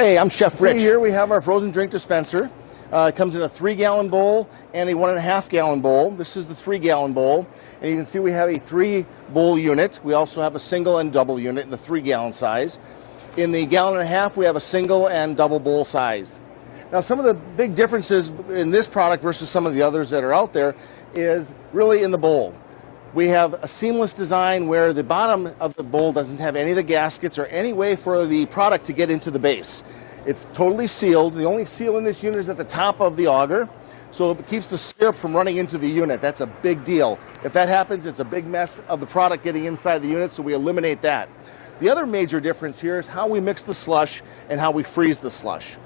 Hey, I'm Chef Rich. See here we have our frozen drink dispenser. It comes in a 3-gallon bowl and a 1.5-gallon bowl. This is the 3-gallon bowl. And you can see we have a 3-bowl unit. We also have a single and double unit in the 3-gallon size. In the 1.5 gallon, we have a single and double bowl size. Now, some of the big differences in this product versus some of the others that are out there is really in the bowl. We have a seamless design where the bottom of the bowl doesn't have any of the gaskets or any way for the product to get into the base. It's totally sealed. The only seal in this unit is at the top of the auger, so it keeps the syrup from running into the unit. That's a big deal. If that happens, it's a big mess of the product getting inside the unit, so we eliminate that. The other major difference here is how we mix the slush and how we freeze the slush.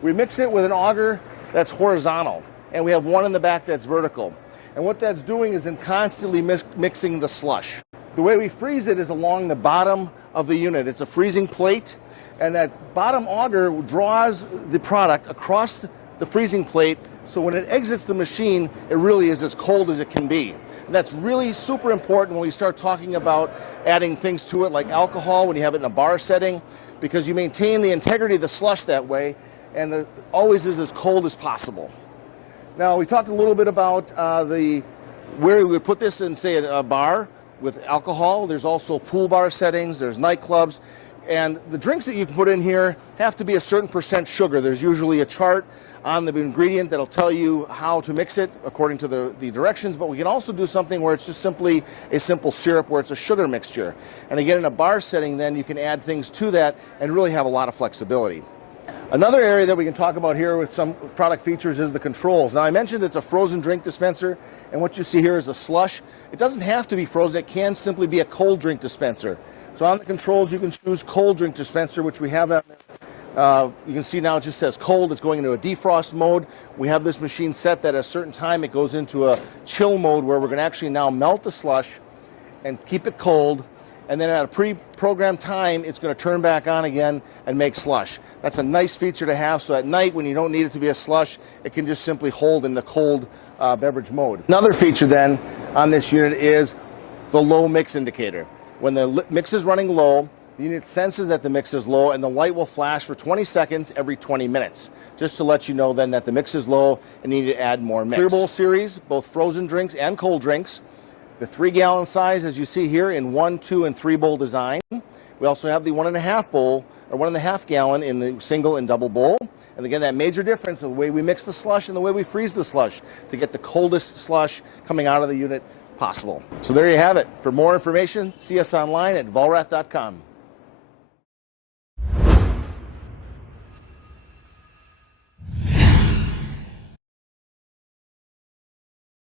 We mix it with an auger that's horizontal, and we have one in the back that's vertical. And what that's doing is then constantly mixing the slush. The way we freeze it is along the bottom of the unit. It's a freezing plate, and that bottom auger draws the product across the freezing plate, so when it exits the machine, it really is as cold as it can be. And that's really super important when we start talking about adding things to it like alcohol when you have it in a bar setting, because you maintain the integrity of the slush that way, and it always is as cold as possible. Now, we talked a little bit about where we would put this in, say, a bar with alcohol. There's also pool bar settings, there's nightclubs, and the drinks that you can put in here have to be a certain % sugar. There's usually a chart on the ingredient that'll tell you how to mix it according to the directions, but we can also do something where it's just simply a simple syrup where it's a sugar mixture. And again, in a bar setting, then you can add things to that and really have a lot of flexibility. Another area that we can talk about here with some product features is the controls. Now, I mentioned it's a frozen drink dispenser, and what you see here is a slush. It doesn't have to be frozen. It can simply be a cold drink dispenser. So on the controls, you can choose cold drink dispenser, which we have. You can see now it just says cold. It's going into a defrost mode. We have this machine set that at a certain time it goes into a chill mode where we're going to actually now melt the slush and keep it cold. And then at a pre-programmed time, it's going to turn back on again and make slush. That's a nice feature to have, so at night when you don't need it to be a slush, it can just simply hold in the cold beverage mode. Another feature then on this unit is the low mix indicator. When the mix is running low, the unit senses that the mix is low, and the light will flash for 20 seconds every 20 minutes, just to let you know then that the mix is low and you need to add more mix. Clear bowl series, both frozen drinks and cold drinks. The 3-gallon size, as you see here, in 1, 2, and 3 bowl design. We also have the 1.5 bowl, or 1.5 gallon in the single and double bowl. And again, that major difference of the way we mix the slush and the way we freeze the slush to get the coldest slush coming out of the unit possible. So there you have it. For more information, see us online at vollrath.com.